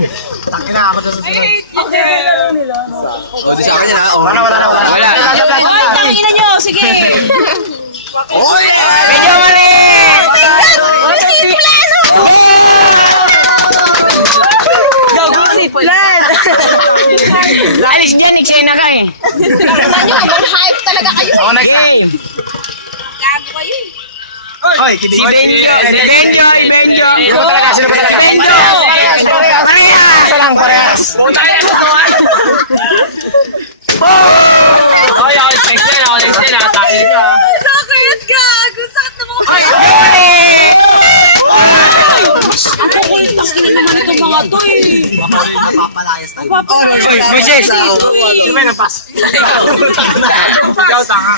natin. Tangina ako sa susunod. O, di sa akin yan ha. Wala. Wala. Tangina nyo, sige. Oy! Medyo mali! Alis dyan, eksena ka eh. Tangina nyo, abang hype talaga kayo. Ako next na. Gago kayo eh. Hoy, Si Benjo. Sino ba talaga? Benjo! Parehas. Oy, ako next yan. Ako next yan. Takin nyo ha. Sakit gago, sakit na mga Ako kulit, tangina naman itong mga to eh. Mapapalayas tayo. Mrs. Sino ba yung napas? Ikaw tanga.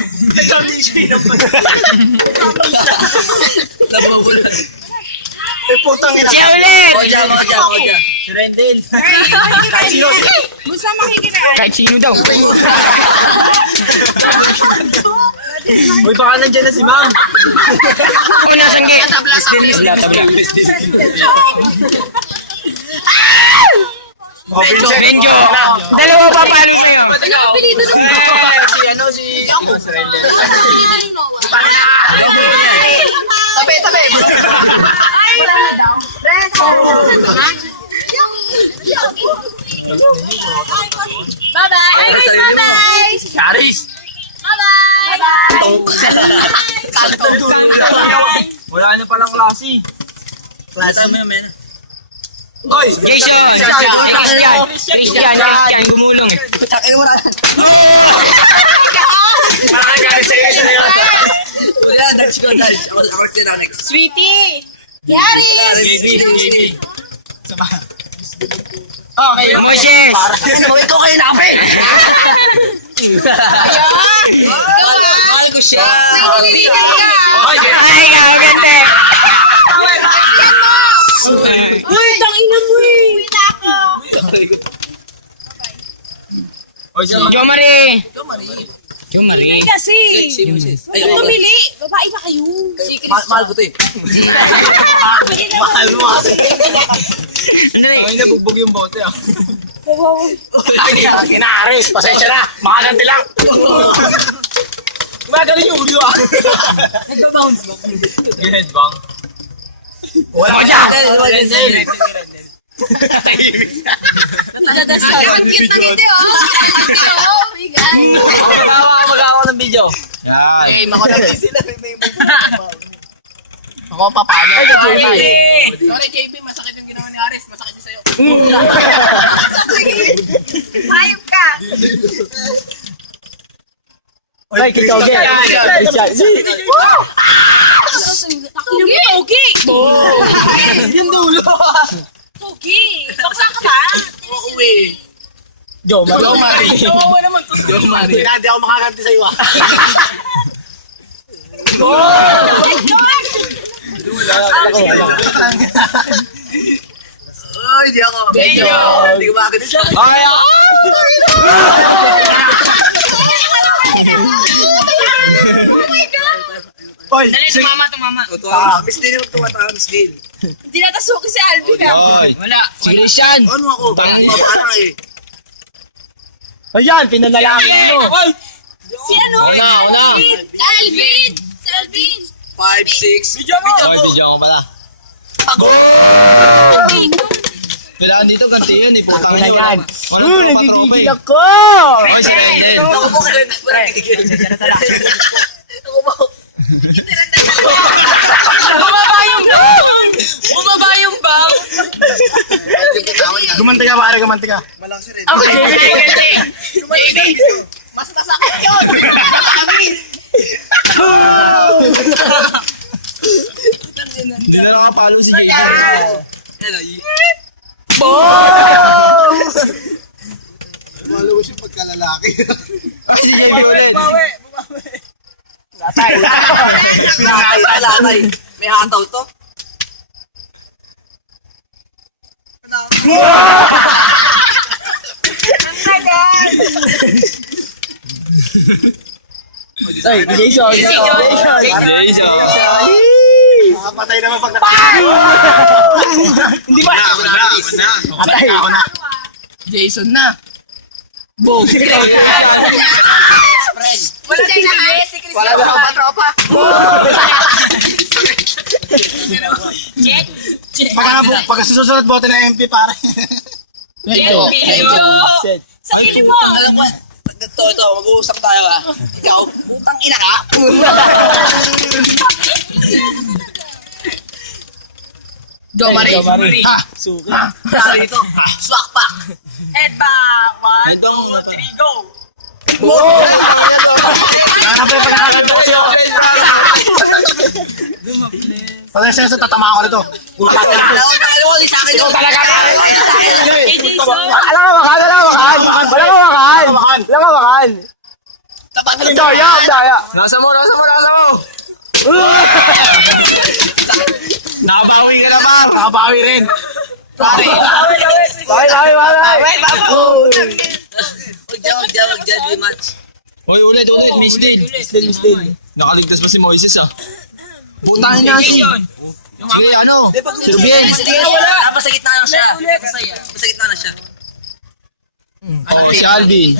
Eh, putang ina. Siya ulit! Kodya. Si Rendel. Gusto makikita. Kahit sino daw. Uy, baka nandiyan na si ma'am. Ako na, Sanggi. Tabla. Oh, Vincent. Benjo. Dalawa pa paano sa'yo. Anong apelido ng Si Rendel. Tabi. Bye-bye. Ay, guys, bye-bye. Charis. Bye-bye. Wala na palang klase. Klase mo yun, men. Oy! Jason. Christian. Gumulong eh. Wala, next ko. Ako next. Sweetie. Yaris. Baby. Okay, Moses. Gawin ko kayo nape! Mahal ko siya! Ay, gagante. Uy, tangina mo eh. Jo Marie. Jo Marie. Kasi. Huwag tumili. Babae pa kayo. Mahal ko to eh. mahal mo kasi. Ay, nabugbog yung bote ah. Ay, kinaaris. Pasensya na. Makaganti lang. Magaling yung ulo ah. Nagpa-bounce ba? Headbang. Wala ka dyan. Dadasal. Ang cute na dito, oh. Oh my God. Mag-awa ng video. Yan. Eh, makulang sila. Ako papalo. Ay, Sorry, JB. Masakit yung ginawa ni Aris. Masakit yung sa'yo. Hayop ka. Ay, kikaw gen. Togi. Togi. Yung dulo. Togi. Baksa ka ba? Uuwi. Jo Marie. Jowa naman to. Jowa Marie. Hindi ako makaganti sa iyo ah. Ay, di ako. Benjo. Hindi ko makakita siya. Ay, Oy, Dali, tumama. Miss Deal yung tumatawa, Miss Deal. Hindi natasuki si Alvin. Wala. Si Christian. Ano ako? Parang eh. ayan, pinanalangin mo. Si ano? Wala. Si Alvin. Si Alvin. 5, 6. Video mo! Video ko pala. Pero andito ganti yun, iputang Kina yan. Nagigigil ako. Oy, si Rendel. Ako po ka rin. Ako po. Bumaba yung bang. Gumanti ka, pare, gumanti ka. Malang si Rendel. Okay. Mas nasakit yun! Hindi na nakapalo si Hello, Malo mo siya pagkalalaki. Bumawi! Latay! Latay! May hataw to? Ay, Jason. Jason. Patay naman pag natay. Hindi ba? Ako na. Patay. Ako na. Jason na. Wala tayo na si Chris. Wala na tropa. Pag susunod bote na MP pare. Medyo. Sa kili mo. Alam mo, ito, mag-uusap tayo ka. Ikaw, putang ina ka. Jo Marie. Ha? Tara dito. Swak pa. Headback. 1, Edong, 2, 3, go. Hanap yung pagkakaganto ko siyo. Pag siya sa tatama ko nito. Ikaw talaga. Alam ka makan. Daya. Nasa mo. Nakabawi ka na pa. Nakabawi rin. Pare. Bawi. Huwag dyan, di match. Hoy, ulit, mislead. Nakaligtas pa si Moises ah. Putangin na si... Sige, ano? Si Rubiel. Tapos sa gitna lang siya. Sa gitna na siya. Ako si Alvin.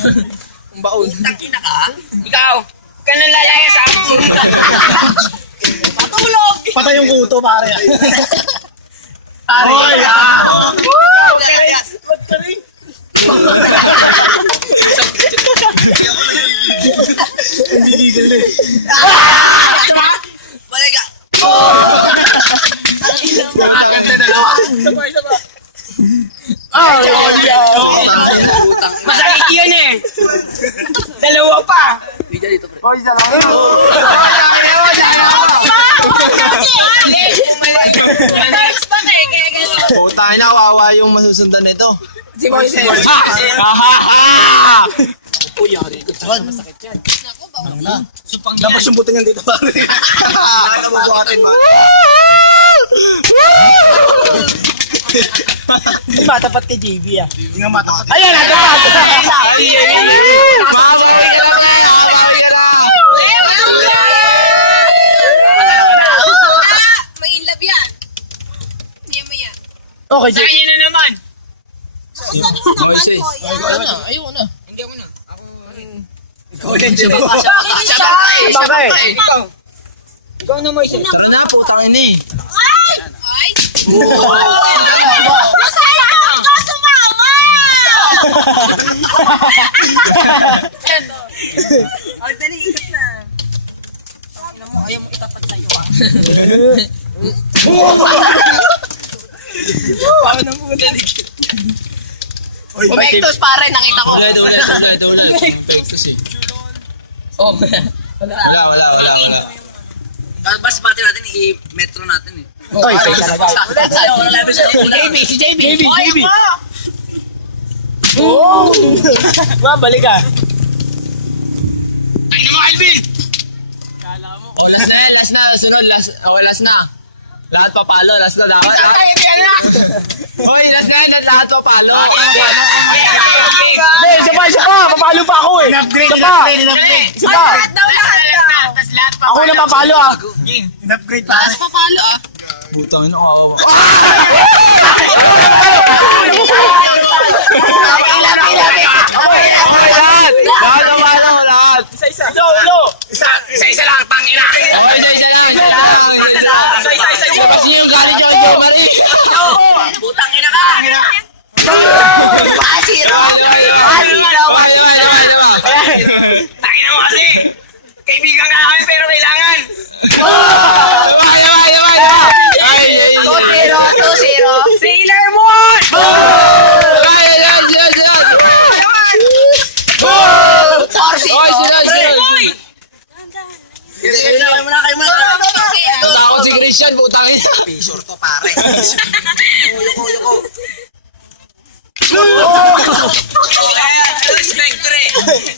Tangina ka. Ikaw. Ganun lalaya sa akin. Patulog. Patay yung kuto pare. Oy, Hindi gigil eh. Balik ka. Nakaganda dalawa. Masakit yun eh. Dalawa pa. Hoy, dalawa. Putangin na, kawawa yung masusundan nito. Si Moises. Dapat yung buto niyan dito pare. Nakabubuhatin ba? Hindi matapat kay JB ah. Hindi nga matapat. Ayan, natapat! May in love yan. Maya. Okay, Sa kanya na naman. Moises. Ayoko na. Hindi ako na. Bakit? Ikaw na Moises. Tara na, putangin eh. Ay! Masaya ako sumama! Ang dali, ikot na. Ayaw mo itapat sa'yo ah. Umektos pare, nakita ko. Ulit. Oh. Wala. Bas pati natin, i-metro natin eh. Hoy, fake talaga. Si JB. JB. Oh! Balik ka. Ay naman, Alvin! Oh, last na. Sunod, last na. Lahat papalo, last na dapat. Ay, hindi na! Hoy, last na, lahat papalo. Isa pa. Papalo pa ako eh. In-upgrade. Isa pa. Lahat daw. Tapos lahat pa. Ako na papalo ah. In-upgrade pare. Papalo ah. Butang ino, kawawa. Lahat. Isa-isa lang, tangina. Isa. Labas niyo yung galit niyo, Jo Marie. Putang ina ka! Tangina mo kasi. Kaibigan ka namin pero kailangan. Sailor Moon! Kayo muna. Takot si Christian, putang ina. Picture to pare. Yuko.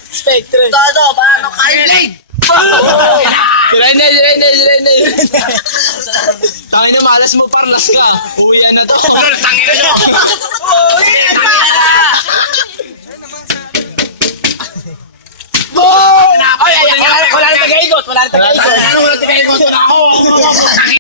Spectre. Todo, paano kayo blade? Si Rene. Tangin na, malas mo, parlas ka. Uwian na to. Tangina nyo. Wala na tagaikot. Wala na tayo. Wala ako.